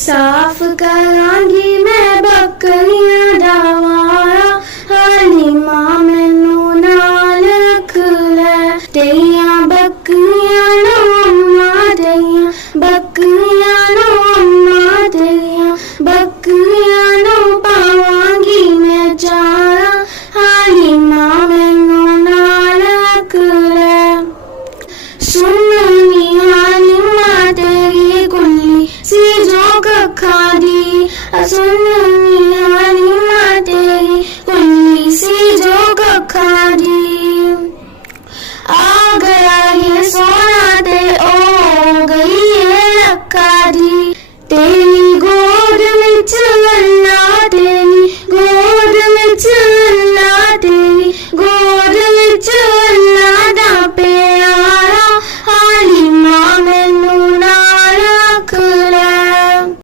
साफ करांगी मैं बकरियां दा वाड़ा, हाली मां मैनू नाल रख लै। तेरियां बकरियां नो अम्मा, तेरियां बकरियां नो अम्मा, तेरियां बकरियां नो पावांगी मैं चारा, हाली मां मैनू नाल रख लै। सुननी हाली मां तेरी कुल्ली सी जो कखा दी, सुननी